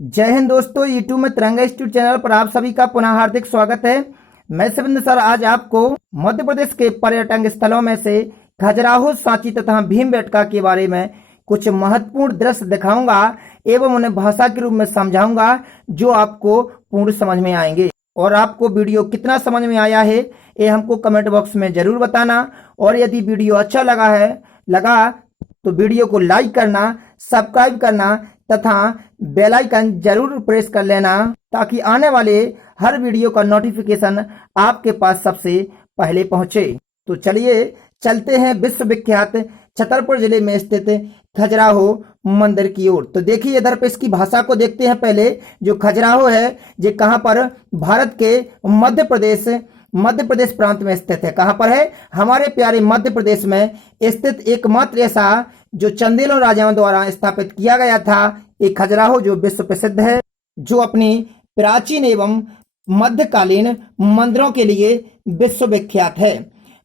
जय हिंद दोस्तों, यूट्यूब में तिरंगा इंस्टीट्यूट चैनल पर आप सभी का पुनः हार्दिक स्वागत है। मैं शिवेंद्र सर आज आपको मध्य प्रदेश के पर्यटन स्थलों में से खजुराहो, सांची तथा भीमबेटका के बारे में कुछ महत्वपूर्ण दृश्य दिखाऊंगा एवं उन्हें भाषा के रूप में समझाऊंगा जो आपको पूर्ण समझ में आएंगे। और आपको वीडियो कितना समझ में आया है ये हमको कमेंट बॉक्स में जरूर बताना। और यदि वीडियो अच्छा लगा तो वीडियो को लाइक करना, सब्सक्राइब करना तथा बेल आइकन जरूर प्रेस कर लेना ताकि आने वाले हर वीडियो का नोटिफिकेशन आपके पास सबसे पहले पहुंचे। तो चलिए चलते हैं विश्व विख्यात छतरपुर जिले में स्थित खजुराहो मंदिर की ओर। तो देखिए इधर पे इसकी भाषा को देखते हैं। पहले जो खजुराहो है ये कहाँ पर, भारत के मध्य प्रदेश प्रांत में स्थित है। कहाँ पर है? हमारे प्यारे मध्य प्रदेश में स्थित एकमात्र ऐसा जो चंदेलों राजाओं द्वारा स्थापित किया गया था एक खजुराहो जो विश्व प्रसिद्ध है, जो अपनी प्राचीन एवं मध्यकालीन मंदिरों के लिए विश्वविख्यात है।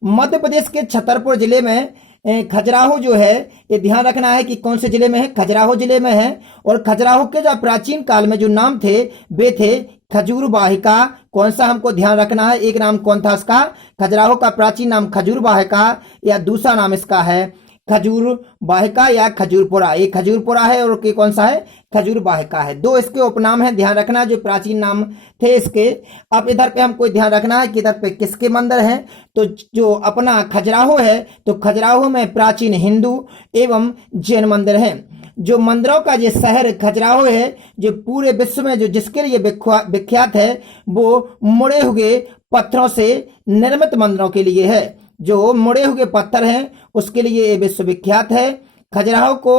मध्य प्रदेश के छतरपुर जिले में खजुराहो जो है, ये ध्यान रखना है कि कौन से जिले में है, खजुराहो जिले में है। और खजुराहो के जो प्राचीन काल में जो नाम थे वे थे खजूर बाहिका। कौन सा हमको ध्यान रखना है, एक नाम कौन था इसका? खजुराहो का प्राचीन नाम खजूर बाहिका या दूसरा नाम इसका है खजूर बाहिका या खजूरपुरा। एक खजूरपुरा है और के कौन सा है? खजूर बाहिका है। दो इसके उपनाम है, ध्यान रखना जो प्राचीन नाम थे इसके। अब इधर पे हमको ध्यान रखना है कि इधर पे किसके मंदिर हैं। तो जो अपना खजुराहो है तो खजुराहो में प्राचीन हिंदू एवं जैन मंदिर हैं। जो मंदिरों का ये शहर खजुराहो है जो पूरे विश्व में जो जिसके लिए विख्यात है वो मुड़े हुए पत्थरों से निर्मित मंदिरों के लिए है। जो मुड़े हुए पत्थर हैं उसके लिए ये विश्वविख्यात है। खजुराहो को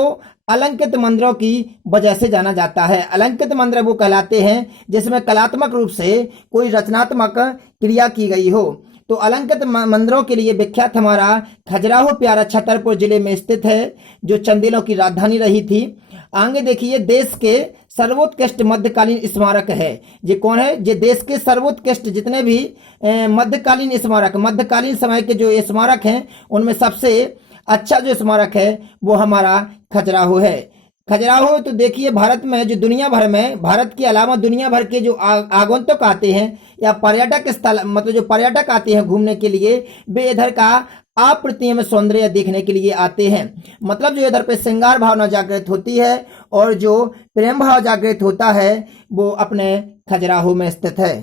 अलंकृत मंदिरों की वजह से जाना जाता है। अलंकृत मंदिर वो कहलाते हैं जिसमें कलात्मक रूप से कोई रचनात्मक क्रिया की गई हो। तो अलंकृत मंदिरों के लिए विख्यात हमारा खजुराहो प्यारा छतरपुर जिले में स्थित है जो चंदेलों की राजधानी रही थी। आगे देखिए देश के सर्वोत्कृष्ट मध्यकालीन स्मारक है। ये कौन है? ये देश के सर्वोत्कृष्ट जितने भी मध्यकालीन स्मारक, मध्यकालीन समय के जो स्मारक हैं उनमें सबसे अच्छा जो स्मारक है वो हमारा खजुराहो है। खजुराहो तो देखिए भारत में जो दुनिया भर में, भारत के अलावा दुनिया भर के जो आगंतुक आते हैं या पर्यटक स्थल मतलब जो पर्यटक आते हैं घूमने के लिए वे इधर का अप्रतिम सौंदर्य देखने के लिए आते हैं। मतलब जो इधर पे श्रृंगार भावना जागृत होती है और जो प्रेम भाव जागृत होता है वो अपने खजुराहो में स्थित है।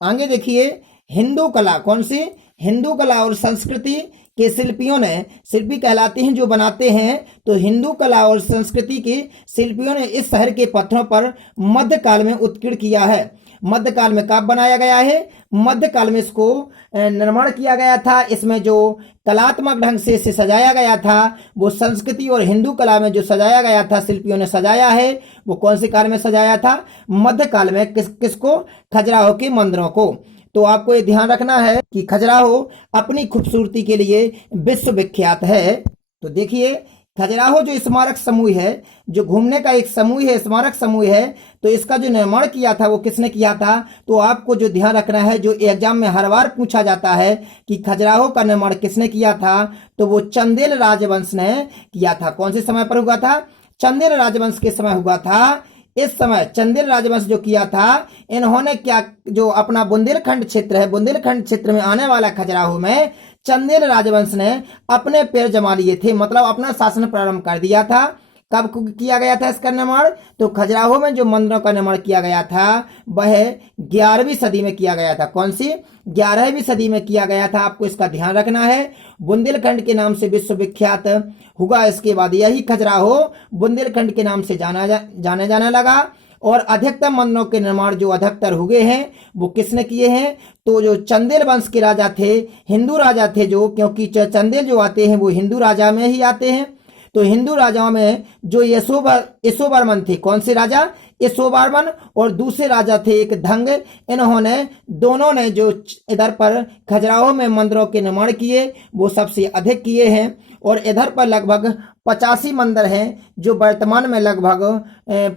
आगे देखिए हिंदू कला, कौन सी? हिंदू कला और संस्कृति के शिल्पी कहलाते हैं जो बनाते हैं। तो हिंदू कला और संस्कृति के शिल्पियों ने इस शहर के पत्थरों पर मध्यकाल में उत्कीर्ण किया है। मध्यकाल में कब बनाया गया है? मध्यकाल में इसको निर्माण किया गया था। इसमें जो कलात्मक ढंग से इसे सजाया गया था वो संस्कृति और हिंदू कला में जो सजाया गया था, शिल्पियों ने सजाया है वो कौन से काल में सजाया था? मध्यकाल में। किसको? खजुराहो के मंदिरों को। तो आपको ये ध्यान रखना है कि खजुराहो अपनी खूबसूरती के लिए विश्वविख्यात है। तो देखिए खजुराहो जो स्मारक समूह है, जो घूमने का एक समूह है, स्मारक समूह है, तो इसका जो निर्माण किया था वो किसने किया था? तो आपको जो ध्यान रखना है, जो एग्जाम में हर बार पूछा जाता है कि खजुराहो का निर्माण किसने किया था, तो वो चंदेल राजवंश ने किया था। कौन से समय पर हुआ था? चंदेल राजवंश के समय हुआ था। इस समय चंदेल राजवंश जो किया था इन्होंने क्या, जो अपना बुंदेलखंड क्षेत्र है, बुंदेलखंड क्षेत्र में आने वाला खजुराहो में चंदेल राजवंश ने अपने पैर जमा लिए थे, मतलब अपना शासन प्रारंभ कर दिया था। कब किया गया था इसका निर्माण? तो खजुराहो में जो मंदिरों का निर्माण किया गया था वह 11वीं सदी में किया गया था। कौन सी? 11वीं सदी में किया गया था। आपको इसका ध्यान रखना है। बुंदेलखंड के नाम से विश्वविख्यात हुआ। इसके बाद यही खजुराहो बुंदेलखंड के नाम से जाने लगा। और अधिकतम मंदिरों के निर्माण जो अधिकतर हुए हैं वो किसने किए हैं? तो जो चंदेल वंश के राजा थे, हिंदू राजा थे जो, क्योंकि चंदेल जो आते हैं वो हिंदू राजा में ही आते हैं। तो हिंदू राजाओं में जो यशोवर्मन थे, कौन से राजा? यशोवर्मन। और दूसरे राजा थे एक धंग। इन्होंने दोनों ने जो इधर पर खजुराहो में मंदिरों के निर्माण किए वो सबसे अधिक किए हैं। और इधर पर लगभग 85 मंदिर हैं जो वर्तमान में लगभग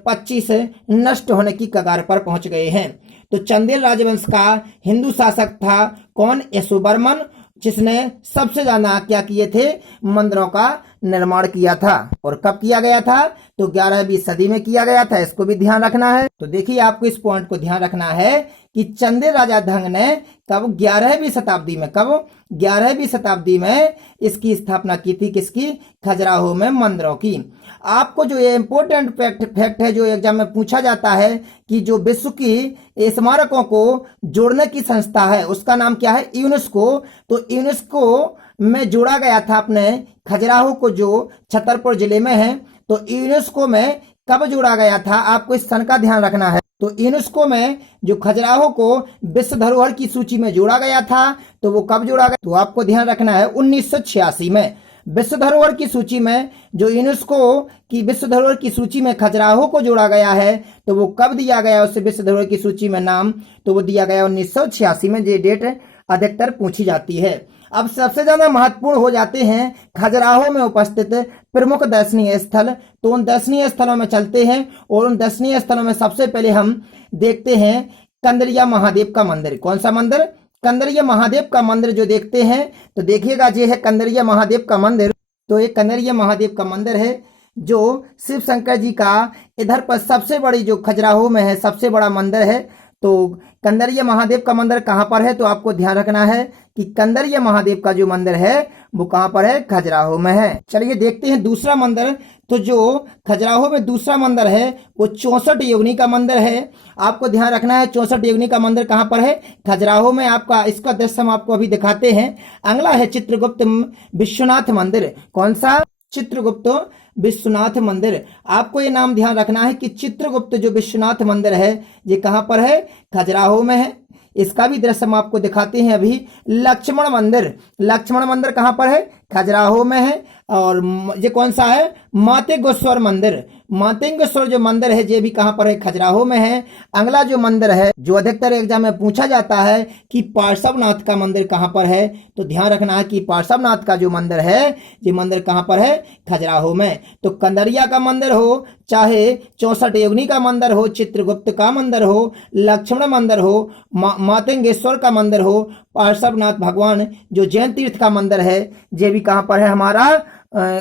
25 नष्ट होने की कगार पर पहुंच गए हैं। तो चंदेल राजवंश का हिंदू शासक था कौन? यशोवर्मन। जिसने सबसे ज्यादा क्या किए थे, मंदिरों का निर्माण किया था। और कब किया गया था, तो 11वीं सदी में किया गया था। इसको भी ध्यान रखना है। तो देखिए आपको इस पॉइंट को ध्यान रखना है कि चंदेल राजा धंग ने कब 11वीं शताब्दी में, कब 11वीं शताब्दी में इसकी स्थापना की थी, किसकी, खजुराहो में मंदिरों की। आपको जो ये इंपोर्टेंट फैक्ट है जो एग्जाम में पूछा जाता है कि जो विश्व की स्मारकों को जोड़ने की संस्था है उसका नाम क्या है, यूनेस्को। तो यूनेस्को में जोड़ा गया था अपने खजुराहो को जो छतरपुर जिले में है। तो यूनेस्को में कब जोड़ा गया था, आपको इस सन का ध्यान रखना है। तो यूनेस्को में जो खजुराहो को विश्व धरोहर की सूची में जोड़ा गया था, तो वो कब जोड़ा गया, तो आपको ध्यान रखना है 1986 में। विश्व धरोहर की सूची में जो यूनेस्को की विश्व धरोहर की सूची में खजुराहो को जोड़ा गया है, तो वो कब दिया गया उसे विश्व धरोहर की सूची में नाम, तो वो दिया गया 1986 में। ये डेट अधिकतर पूछी जाती है। अब सबसे ज्यादा महत्वपूर्ण हो जाते हैं खजुराहो में उपस्थित प्रमुख दर्शनीय स्थल। तो उन दर्शनीय स्थलों में चलते हैं और उन दर्शनीय स्थलों में सबसे पहले हम देखते हैं कंदरिया महादेव का मंदिर। कौन सा मंदिर, कंदरिया महादेव का मंदिर जो देखते हैं। तो देखिएगा ये है कंदरिया महादेव का मंदिर। तो ये कंदरिया महादेव का मंदिर है जो शिव शंकर जी का इधर पर सबसे बड़ी जो खजुराहो में है सबसे बड़ा मंदिर है। तो कंदरिया महादेव का मंदिर कहाँ पर है, तो आपको ध्यान रखना है कि कंदरिया महादेव का जो मंदिर है वो कहाँ पर है, खजुराहो में है। चलिए देखते हैं दूसरा मंदिर। तो जो खजुराहो में दूसरा मंदिर है वो 64 योगिनी का मंदिर है। आपको ध्यान रखना है 64 योगिनी का मंदिर कहाँ पर है, खजुराहो में। आपका इसका दृश्य हम आपको अभी दिखाते हैं। अगला है चित्रगुप्त विश्वनाथ मंदिर। कौन सा, चित्रगुप्त विश्वनाथ मंदिर। आपको ये नाम ध्यान रखना है कि चित्रगुप्त जो विश्वनाथ मंदिर है ये कहाँ पर है, खजुराहो में है। इसका भी दृश्य हम आपको दिखाते हैं अभी। लक्ष्मण मंदिर, लक्ष्मण मंदिर कहाँ पर है, खजुराहो में है। और ये कौन सा है, मातेंगेश्वर मंदिर। मातेंगेश्वर जो मंदिर है ये भी कहाँ पर है, खजुराहो में है। अगला जो मंदिर है जो अधिकतर एग्जाम में पूछा जाता है कि पार्श्वनाथ का मंदिर कहाँ पर है, तो ध्यान रखना है कि पार्श्वनाथ का जो मंदिर है ये मंदिर कहाँ पर है, खजुराहो में। तो कंदरिया का मंदिर हो, चाहे 64 योगिनी का मंदिर हो, चित्रगुप्त का मंदिर हो, लक्ष्मण मंदिर हो, मातेंगेश्वर का मंदिर हो, पार्श्वनाथ भगवान जो जैन तीर्थ का मंदिर है ये भी कहाँ पर है, हमारा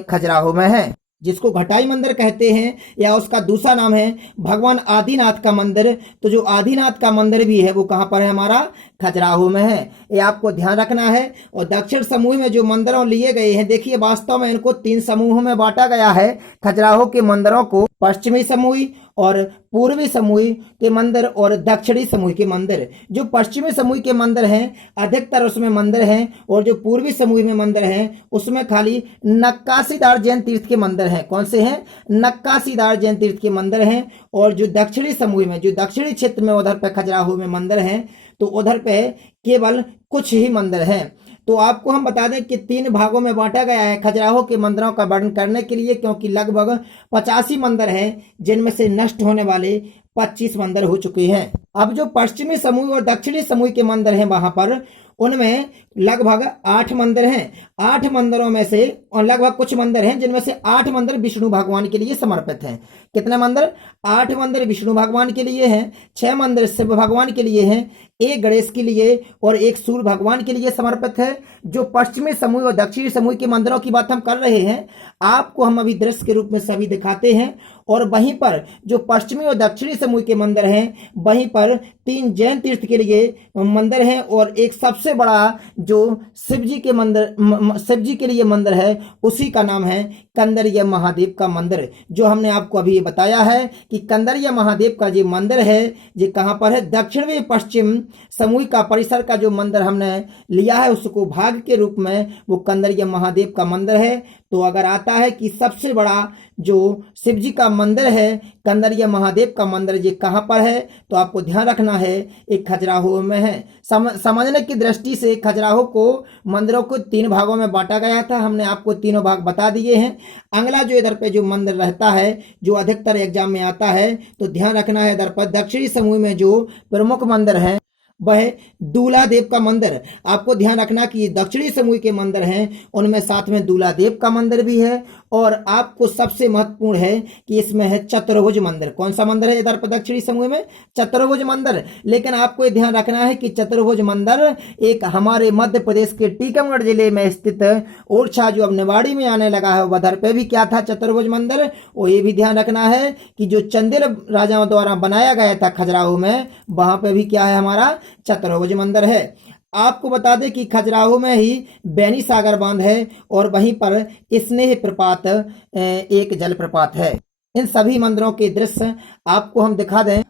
खजुराहो में है। जिसको घटाई मंदिर कहते हैं या उसका दूसरा नाम है भगवान आदिनाथ का मंदिर। तो जो आदिनाथ का मंदिर भी है वो कहाँ पर है, हमारा खजुराहो में है। ये आपको ध्यान रखना है। और दक्षिण समूह में जो मंदिरों लिए गए हैं, देखिए वास्तव में इनको 3 समूहों में बांटा गया है खजुराहो के मंदिरों को, पश्चिमी समूह और पूर्वी समूह के मंदिर और दक्षिणी समूह के मंदिर। जो पश्चिमी समूह के मंदिर हैं अधिकतर उसमें मंदिर हैं, और जो पूर्वी समूह में मंदिर हैं उसमें खाली नक्काशीदार जैन तीर्थ के मंदिर हैं। कौन से हैं, नक्काशीदार जैन तीर्थ के मंदिर हैं। और जो दक्षिणी समूह में, जो दक्षिणी क्षेत्र में उधर पे खजुराहो में मंदिर हैं, तो उधर पे केवल कुछ ही मंदिर हैं। तो आपको हम बता दें कि 3 भागों में बांटा गया है खजुराहो के मंदिरों का वर्णन करने के लिए, क्योंकि लगभग 85 मंदिर हैं जिनमें से नष्ट होने वाले 25 मंदिर हो चुके हैं। अब जो पश्चिमी समूह और दक्षिणी समूह के मंदिर हैं वहां पर, उनमें लगभग 8 मंदिर हैं। 8 मंदिरों में से और लगभग कुछ मंदिर हैं जिनमें से 8 मंदिर विष्णु भगवान के लिए समर्पित हैं। कितने मंदिर, 8 मंदिर विष्णु भगवान के लिए हैं, 6 मंदिर शिव भगवान के लिए हैं, 1 गणेश के लिए और 1 सूर्य भगवान के लिए समर्पित है। जो पश्चिमी समूह और दक्षिणी समूह के मंदिरों की बात हम कर रहे हैं, आपको हम अभी दृश्य के रूप में सभी दिखाते हैं। और वहीं पर जो पश्चिमी और दक्षिणी समूह के मंदिर हैं वहीं पर 3 जैन तीर्थ के लिए मंदिर हैं, और एक सबसे बड़ा जो शिव जी के मंदिर, शिव जी के लिए मंदिर है, उसी का नाम है कंदरिया महादेव का मंदिर। जो हमने आपको अभी बताया है कि कंदरिया महादेव का जो मंदिर है ये कहाँ पर है, दक्षिणी पश्चिम समूह का परिसर का जो मंदिर हमने लिया है उसको भाग के रूप में वो कंदरिया महादेव का मंदिर है। तो अगर आता है कि सबसे बड़ा जो शिव जी का मंदिर है कंदरिया महादेव का मंदिर ये कहाँ पर है, तो आपको ध्यान रखना है एक खजुराहो में है। समझने की दृष्टि से खजुराहो को मंदिरों को 3 भागों में बांटा गया था। हमने आपको तीनों भाग बता दिए हैं। अगला जो इधर पे जो मंदिर रहता है जो अधिकतर एग्जाम में आता है, तो ध्यान रखना है इधर पर दक्षिणी समूह में जो प्रमुख मंदिर है वह दूल्हा देव का मंदिर। आपको ध्यान रखना कि दक्षिणी समूह के मंदिर हैं उनमें साथ में दूल्हा देव का मंदिर भी है, और आपको सबसे महत्वपूर्ण है कि इसमें है चतुर्भुज मंदिर। कौन सा मंदिर है इधर दक्षिणी समूह में? चतुर्भुज मंदिर। लेकिन आपको ये ध्यान रखना है कि चतुर्भुज मंदिर एक हमारे मध्य प्रदेश के टीकमगढ़ जिले में स्थित ओरछा जो अब निवाड़ी में आने लगा है उधर पे भी क्या था? चतुर्भुज मंदिर। और ये भी ध्यान रखना है कि जो चंदेल राजाओं द्वारा बनाया गया था खजुराहो में, वहां पे भी क्या है? हमारा चतुर्भुज मंदिर है। आपको बता दें कि खजुराहो में ही बैनी सागर बांध है और वहीं पर स्नेह प्रपात एक जल प्रपात है। इन सभी मंदिरों के दृश्य आपको हम दिखा दें।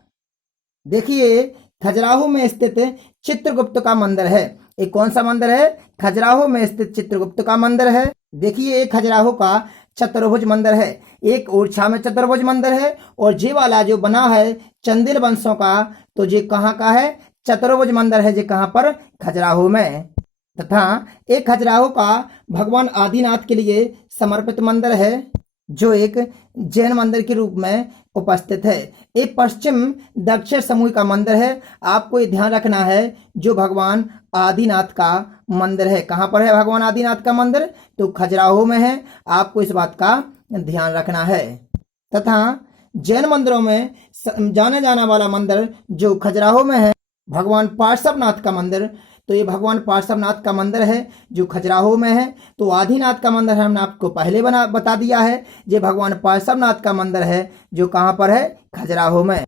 देखिए खजुराहो में स्थित चित्रगुप्त का मंदिर है। एक कौन सा मंदिर है? खजुराहो में स्थित चित्रगुप्त का मंदिर है। देखिए एक खजुराहो का चतुर्भुज मंदिर है, एक ओरछा में चतुर्भुज मंदिर है और ये वाला जो बना है चंदेल वंशों का, तो ये कहाँ का है? चतुर्भुज मंदिर है। ये कहाँ पर? खजुराहो में। तथा एक खजुराहो का भगवान आदिनाथ के लिए समर्पित मंदिर है जो एक जैन मंदिर के रूप में उपस्थित है। एक पश्चिम दक्षिण समूह का मंदिर है। आपको ये ध्यान रखना है जो भगवान आदिनाथ का मंदिर है। कहाँ पर है भगवान आदिनाथ का मंदिर? तो खजुराहो में है। आपको इस बात का ध्यान रखना है। तथा जैन मंदिरों में जाने जाने वाला मंदिर जो खजुराहो में है भगवान पार्श्वनाथ का मंदिर। तो ये भगवान पार्श्वनाथ का मंदिर है जो खजुराहो में है। तो आदिनाथ का मंदिर हमने आपको पहले बता दिया है। ये भगवान पार्श्वनाथ का मंदिर है जो कहाँ पर है? खजुराहो में।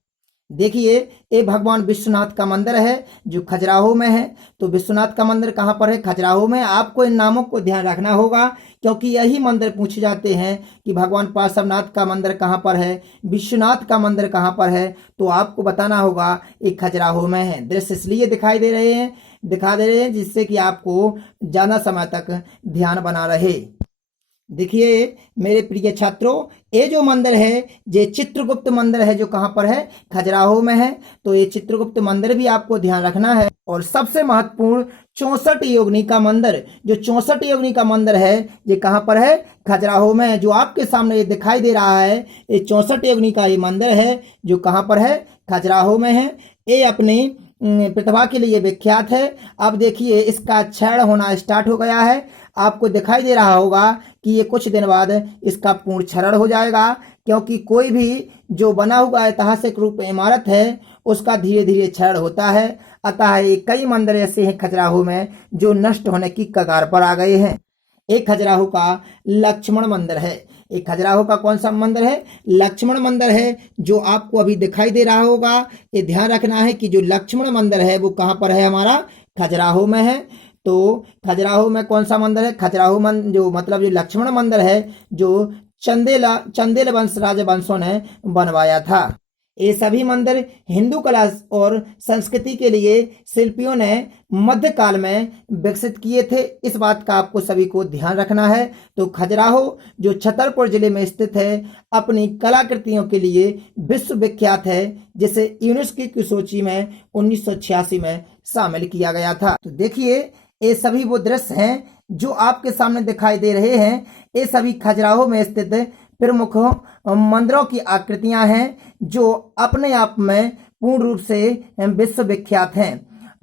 देखिए ये भगवान विश्वनाथ का मंदिर है जो खजुराहो में है। तो विश्वनाथ का मंदिर कहाँ पर है? खजुराहो में। आपको इन नामों को ध्यान रखना होगा क्योंकि यही मंदिर पूछे जाते हैं कि भगवान पार्श्वनाथ का मंदिर कहाँ पर है, विश्वनाथ का मंदिर कहाँ पर है। तो आपको बताना होगा एक खजुराहो में है। दृश्य इसलिए दिखा दे रहे हैं जिससे कि आपको ज्यादा समय तक ध्यान बना रहे। देखिए मेरे प्रिय छात्रों, ये जो मंदिर है ये चित्रगुप्त मंदिर है जो कहाँ पर है? खजुराहो में है। तो ये चित्रगुप्त मंदिर भी आपको ध्यान रखना है। और सबसे महत्वपूर्ण 64 योगिनी का मंदिर, जो 64 योगिनी का मंदिर है ये कहाँ पर है? खजुराहो में है। जो आपके सामने ये दिखाई दे रहा है ये 64 योगिनी का ये मंदिर है जो कहाँ पर है? खजुराहो में है। ये अपनी प्रतिभा के लिए विख्यात है। अब देखिए इसका क्षरण होना स्टार्ट हो गया है। आपको दिखाई दे रहा होगा कि ये कुछ दिन बाद इसका पूर्ण क्षरण हो जाएगा क्योंकि कोई भी जो बना हुआ ऐतिहासिक रूप इमारत है उसका धीरे धीरे क्षरण होता है। अतः ये कई मंदिर ऐसे हैं खजुराहो में जो नष्ट होने की कगार पर आ गए हैं। एक खजुराहो का लक्ष्मण मंदिर है। एक खजुराहो का कौन सा मंदिर है? लक्ष्मण मंदिर है जो आपको अभी दिखाई दे रहा होगा। ये ध्यान रखना है कि जो लक्ष्मण मंदिर है वो कहाँ पर है? हमारा खजुराहो में है। तो खजुराहो में कौन सा मंदिर है? खजुराहो जो लक्ष्मण मंदिर है जो चंदेल वंश राजवंशों ने बनवाया था। ये सभी मंदिर हिंदू कला और संस्कृति के लिए शिल्पियों ने मध्यकाल में विकसित किए थे। इस बात का आपको सभी को ध्यान रखना है। तो खजुराहो जो छतरपुर जिले में स्थित है अपनी कलाकृतियों के लिए विश्व विख्यात है, जिसे यूनेस्को की सूची में 1986 में शामिल किया गया था। तो देखिए ये सभी वो दृश्य हैं जो आपके सामने दिखाई दे रहे हैं। ये सभी खजुराहो में स्थित प्रमुख मंदिरों की आकृतियां हैं जो अपने आप में पूर्ण रूप से विश्व विख्यात हैं।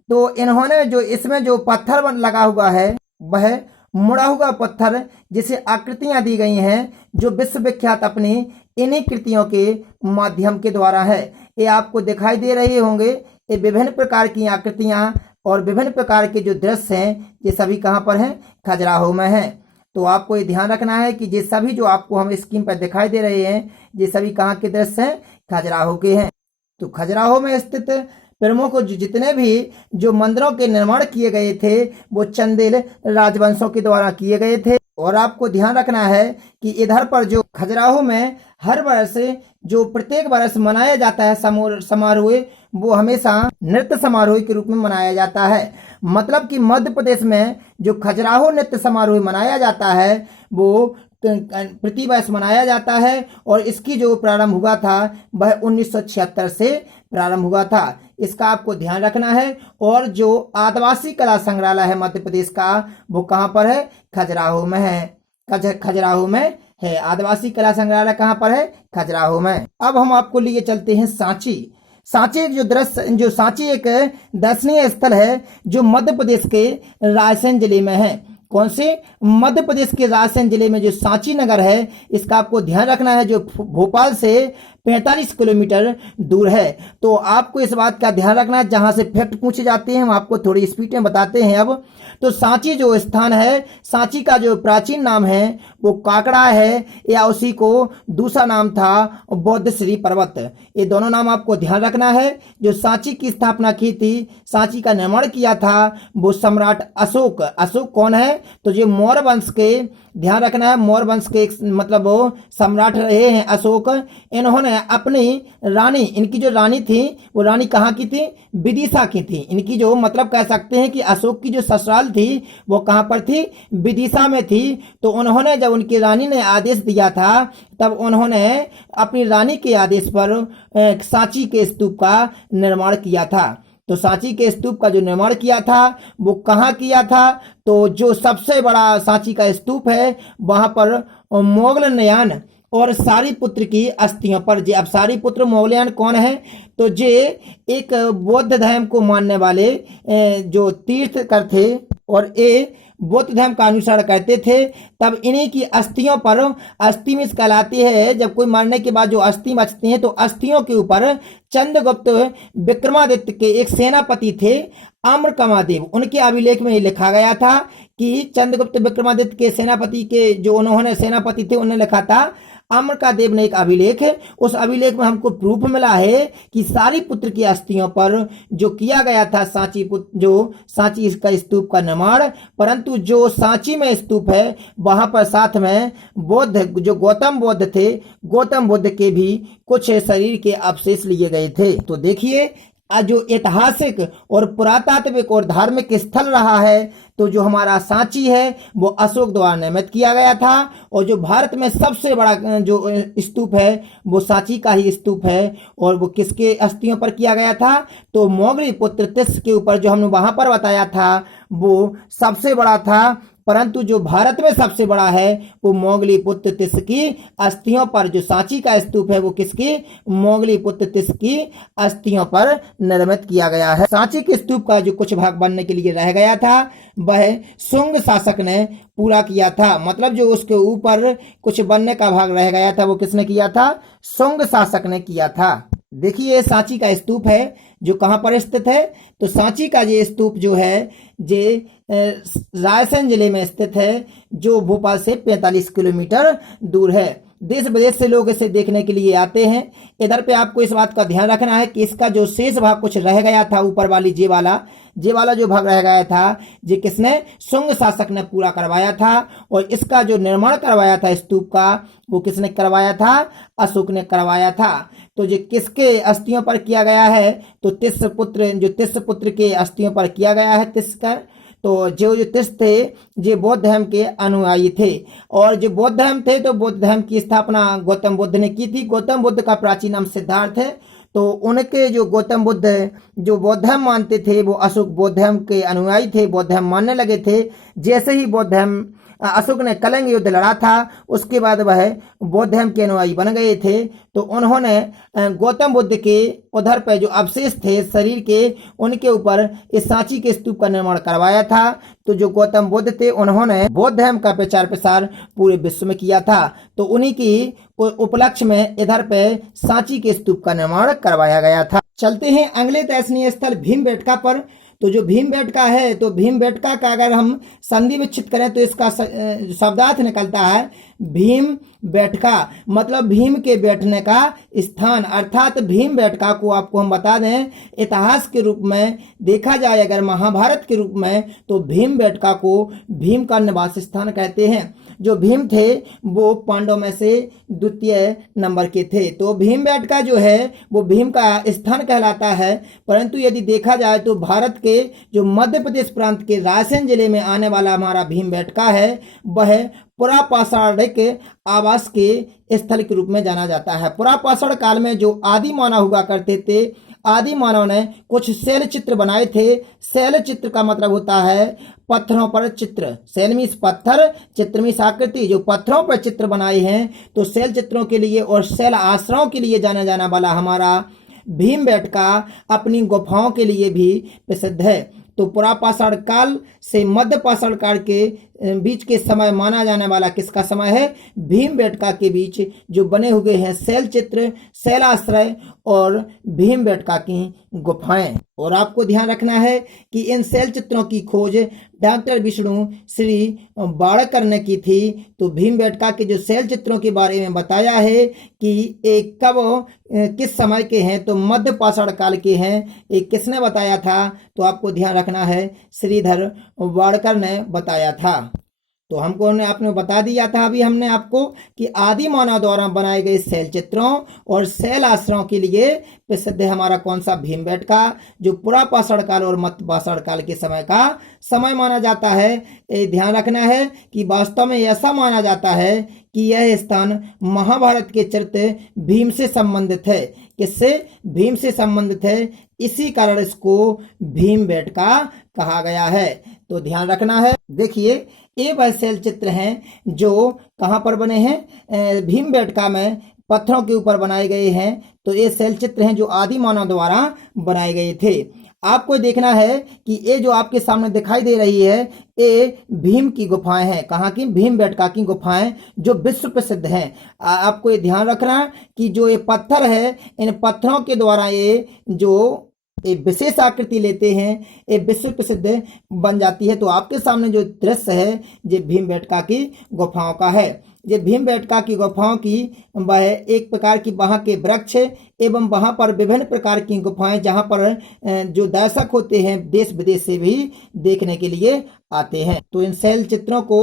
तो इन्होंने जो इसमें जो पत्थर लगा हुआ है वह मुड़ा हुआ पत्थर जिसे आकृतियां दी गई हैं जो विश्व विख्यात अपनी इन्हीं कृतियों के माध्यम के द्वारा है। ये आपको दिखाई दे रहे होंगे। ये विभिन्न प्रकार की आकृतियां और विभिन्न प्रकार के जो दृश्य हैं ये सभी कहाँ पर हैं? खजुराहो में हैं। तो आपको ये ध्यान रखना है कि ये सभी जो आपको हम स्क्रीन पर दिखाई दे रहे हैं ये सभी कहाँ के दृश्य हैं? खजुराहो के हैं। तो खजुराहो में स्थित प्रमुख जितने भी जो मंदिरों के निर्माण किए गए थे वो चंदेल राजवंशों के द्वारा किए गए थे। और आपको ध्यान रखना है कि इधर पर जो खजुराहो में हर वर्ष जो प्रत्येक वर्ष मनाया जाता है समारोह, वो हमेशा नृत्य समारोह के रूप में मनाया जाता है। मतलब कि मध्य प्रदेश में जो खजुराहो नृत्य समारोह मनाया जाता है वो प्रति वर्ष मनाया जाता है और इसकी जो प्रारंभ हुआ था वह 1976 से प्रारंभ हुआ था। इसका आपको ध्यान रखना है। और जो आदिवासी कला संग्रहालय है मध्य प्रदेश का वो कहाँ पर है? खजुराहो में है। खजुराहो में है। आदिवासी कला संग्रहालय कहाँ पर है? खजुराहो में। अब हम आपको लिए चलते हैं सांची। सांची एक दर्शनीय स्थल है जो मध्य प्रदेश के रायसेन जिले में है। कौन से? मध्य प्रदेश के रायसेन जिले में जो सांची नगर है, इसका आपको ध्यान रखना है, जो भोपाल से 45 किलोमीटर दूर है। तो आपको इस बात का ध्यान रखना है, जहां से फैक्ट पूछे जाते हैं हम आपको थोड़ी स्पीड में बताते हैं। अब तो सांची जो स्थान है, सांची का जो प्राचीन नाम है वो काकड़ा है, या उसी को दूसरा नाम था बौद्धश्री पर्वत। ये दोनों नाम आपको ध्यान रखना है। जो सांची की स्थापना की थी, सांची का निर्माण किया था, वो सम्राट अशोक। अशोक कौन है? तो जो मौर्य वंश के, ध्यान रखना है, मौर्य वंश के मतलब वो सम्राट रहे हैं अशोक। इन्होंने अपनी रानी, इनकी जो रानी थी वो रानी कहाँ की थी? विदिशा की थी। इनकी जो मतलब कह सकते हैं कि अशोक की जो ससुराल थी वो कहाँ पर थी? विदिशा में थी। तो उन्होंने जब उनकी रानी ने आदेश दिया था, तब उन्होंने अपनी रानी के आदेश पर सांची के स्तूप का निर्माण किया था। तो सांची के स्तूप का जो निर्माण किया था वो कहाँ किया था? तो जो सबसे बड़ा सांची का स्तूप है वहां पर मोगलयान और सारीपुत्र की अस्थियों पर। जे अब सारीपुत्र मोगलयान कौन है? तो जे एक बौद्ध धर्म को मानने वाले जो तीर्थकर थे और ये बौद्ध धर्म का अनुसरण करते थे। तब इन्हीं की अस्थियों पर, अस्थि मिस कहलाती है, जब कोई मरने के बाद जो अस्थि बचती हैं, तो अस्थियों के ऊपर चंद्रगुप्त विक्रमादित्य के एक सेनापति थे अम्रकमादेव, उनके अभिलेख में ये लिखा गया था कि चंद्रगुप्त विक्रमादित्य के सेनापति के जो उन्होंने सेनापति थे, उन्होंने लिखा था, अम्रकादेव ने एक अभिलेख है, उस अभिलेख में हमको प्रूफ मिला है कि सारीपुत्र की अस्थियों पर जो किया गया था सांची का स्तूप का निर्माण। परंतु जो सांची में स्तूप है वहां पर साथ में बौद्ध, जो गौतम बुद्ध थे, गौतम बुद्ध के भी कुछ शरीर के अवशेष लिए गए थे। तो देखिए, जो ऐतिहासिक और पुरातात्विक और धार्मिक स्थल रहा है, तो जो हमारा सांची है वो अशोक द्वारा निर्मित किया गया था। और जो भारत में सबसे बड़ा जो स्तूप है वो सांची का ही स्तूप है। और वो किसके अस्थियों पर किया गया था? तो मोगली पुत्र तिस के ऊपर, जो हमने वहां पर बताया था, वो सबसे बड़ा था। परंतु जो भारत में सबसे बड़ा है वो मोगली पुत्र तिस की अस्थियों पर, जो सांची का स्तूप है वो किसकी? मोगली पुत्र तिस की अस्थियों पर निर्मित किया गया है। सांची के स्तूप का जो कुछ भाग बनने के लिए रह गया था वह शुंग शासक ने पूरा किया था। मतलब जो उसके ऊपर कुछ बनने का भाग रह गया था वो किसने किया था? शुंग शासक ने किया था। देखिए, सांची का स्तूप है जो कहां पर स्थित है? तो सांची का ये स्तूप जो है जे रायसेन जिले में स्थित है, जो भोपाल से 45 किलोमीटर दूर है। देश विदेश से लोग इसे देखने के लिए आते हैं। इधर पे आपको इस बात का ध्यान रखना है कि इसका जो शेष भाग कुछ रह गया था, ऊपर वाली जे वाला जो भाग रह गया था, जे किसने? शुंग शासक ने पूरा करवाया था। और इसका जो निर्माण करवाया था स्तूप का, वो किसने करवाया था? अशोक ने करवाया था। तो ये किसके अस्थियों पर किया गया है? तो तिस पुत्र के अस्थियों पर किया गया है, तिसकर। तो जो तिस थे ये बौद्ध धर्म के अनुयायी थे। और जो बौद्ध धर्म थे, तो बौद्ध धर्म की स्थापना गौतम बुद्ध ने की थी। गौतम बुद्ध का प्राचीन नाम सिद्धार्थ है। तो उनके जो गौतम बुद्ध जो बौद्ध धर्म मानते थे, वो अशोक बौद्ध धर्म के अनुयायी थे, बौद्ध धर्म मानने लगे थे। जैसे ही बौद्ध धर्म अशोक ने कलिंग युद्ध लड़ा था, उसके बाद वह बौद्ध धर्म के अनुयायी बन गए थे। तो उन्होंने गौतम बुद्ध के उधर पर जो अवशेष थे शरीर के, उनके ऊपर इस सांची के स्तूप का निर्माण करवाया था। तो जो गौतम बुद्ध थे, उन्होंने बौद्ध धर्म का प्रचार प्रसार पूरे विश्व में किया था। तो उन्हीं की उपलक्ष्य में इधर पे सांची के स्तूप का निर्माण करवाया गया था। चलते हैं अगले दर्शनीय स्थल भीमबेटका पर। तो जो भीमबेटका है, तो भीमबेटका का अगर हम संधि विच्छेद करें तो इसका शब्दार्थ निकलता है भीम बैठका, मतलब भीम के बैठने का स्थान। अर्थात भीमबेटका को आपको हम बता दें, इतिहास के रूप में देखा जाए, अगर महाभारत के रूप में, तो भीमबेटका को भीम का निवास स्थान कहते हैं। जो भीम थे वो पांडवों में से द्वितीय नंबर के थे। तो भीमबेटका जो है वो भीम का स्थान कहलाता है। परंतु यदि देखा जाए तो भारत के जो मध्य प्रदेश प्रांत के रायसेन जिले में आने वाला हमारा भीमबेटका है, वह पुरापाषाणिक आवास के स्थल के रूप में जाना जाता है। पुरापाषाण काल में जो आदि मानव हुआ करते थे, आदि मानव ने कुछ शैल चित्र बनाए थे। शैल चित्र का मतलब होता है पत्थरों पर चित्र। शैल मीन्स पत्थर, चित्र मीन्स आकृति। जो पत्थरों पर चित्र बनाए हैं, तो शैल चित्रों के लिए और शैल आश्रयों के लिए जाना जाना वाला हमारा भीमबेटका अपनी गुफाओं के लिए भी प्रसिद्ध है। तो पुरापाषाण काल से मध्य पाषाण काल के बीच के समय माना जाने वाला किसका समय है? भीमबेटका के बीच जो बने हुए हैं शैल चित्र, शैलाश्रय और भीमबेटका की गुफाएं। और आपको ध्यान रखना है कि इन शैल चित्रों की खोज डॉक्टर विष्णु श्री बाड़कर ने की थी। तो भीमबेटका के जो शैल चित्रों के बारे में बताया है कि एक कब किस समय के हैं, तो मध्य पाषाण काल के हैं। एक किसने बताया था? तो आपको ध्यान रखना है, श्रीधर बाड़कर ने बताया था। तो आपने बता दिया था अभी हमने आपको कि आदि मानव द्वारा बनाए गए शैल चित्रों और शैल आश्रयों के लिए प्रसिद्ध है हमारा कौन सा? भीमबेटका, जो पुरा पाषाण काल और मध्य पाषाण काल के समय का समय माना जाता है। ये ध्यान रखना है कि वास्तव में ऐसा माना जाता है कि यह स्थान महाभारत के चरित्र भीम से संबंधित है। किससे? भीम से संबंधित है, इसी कारण इसको भीमबेटका कहा गया है। तो ध्यान रखना है। देखिए, ये वह शैल चित्र हैं जो कहाँ पर बने हैं? भीमबेटका में पत्थरों के ऊपर बनाए गए हैं। तो ये शैल चित्र हैं जो आदि मानव द्वारा बनाए गए थे। आपको देखना है कि ये जो आपके सामने दिखाई दे रही है, ये भीम की गुफाएं हैं। कहाँ की? भीमबेटका की गुफाएं, जो विश्व प्रसिद्ध हैं। आपको ये ध्यान रखना कि जो ये पत्थर है, इन पत्थरों के द्वारा ये जो एक विशेष आकृति लेते हैं, एक विश्व प्रसिद्ध बन जाती है। तो आपके सामने जो दृश्य है ये भीमबेटका की गुफाओं का है। ये भीमबेटका की गुफाओं की वह एक प्रकार की वहाँ के वृक्ष एवं वहाँ पर विभिन्न प्रकार की गुफाएं, जहाँ पर जो दर्शक होते हैं देश विदेश से भी देखने के लिए आते हैं। तो इन शैल चित्रों को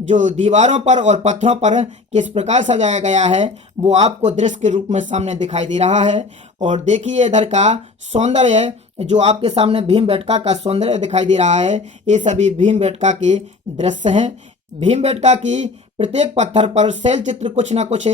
जो दीवारों पर और पत्थरों पर किस प्रकार सजाया गया है वो आपको दृश्य के रूप में सामने दिखाई दे रहा है। और देखिए इधर का सौंदर्य, जो आपके सामने भीमबेटका का सौंदर्य दिखाई दे रहा है, ये सभी भीमबेटका के दृश्य हैं। भीमबेटका की प्रत्येक पत्थर पर शैल चित्र कुछ न कुछ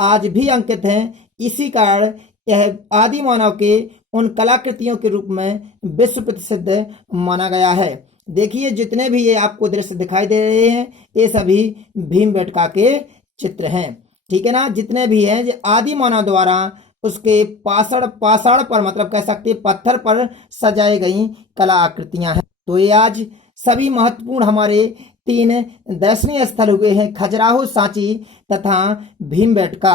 आज भी अंकित हैं। इसी कारण यह आदि मानव के उन कलाकृतियों के रूप में विश्व प्रसिद्ध माना गया है। देखिए, जितने भी ये आपको दृश्य दिखाई दे रहे हैं ये सभी भीमबेटका के चित्र हैं। ठीक है ना? जितने भी हैं ये आदि मानव द्वारा उसके पाषाण पर, मतलब कह सकते हैं पत्थर पर सजाई गई कला आकृतियां हैं। तो ये आज सभी महत्वपूर्ण हमारे 3 दर्शनीय स्थल हुए हैं, खजुराहो, सांची तथा भीमबेटका।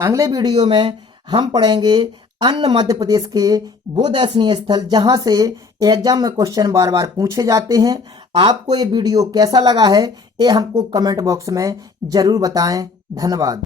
अगले वीडियो में हम पढ़ेंगे अन्य मध्य प्रदेश के वो दर्शनीय स्थल जहां से एग्जाम में क्वेश्चन बार बार पूछे जाते हैं। आपको ये वीडियो कैसा लगा है ये हमको कमेंट बॉक्स में जरूर बताएं। धन्यवाद।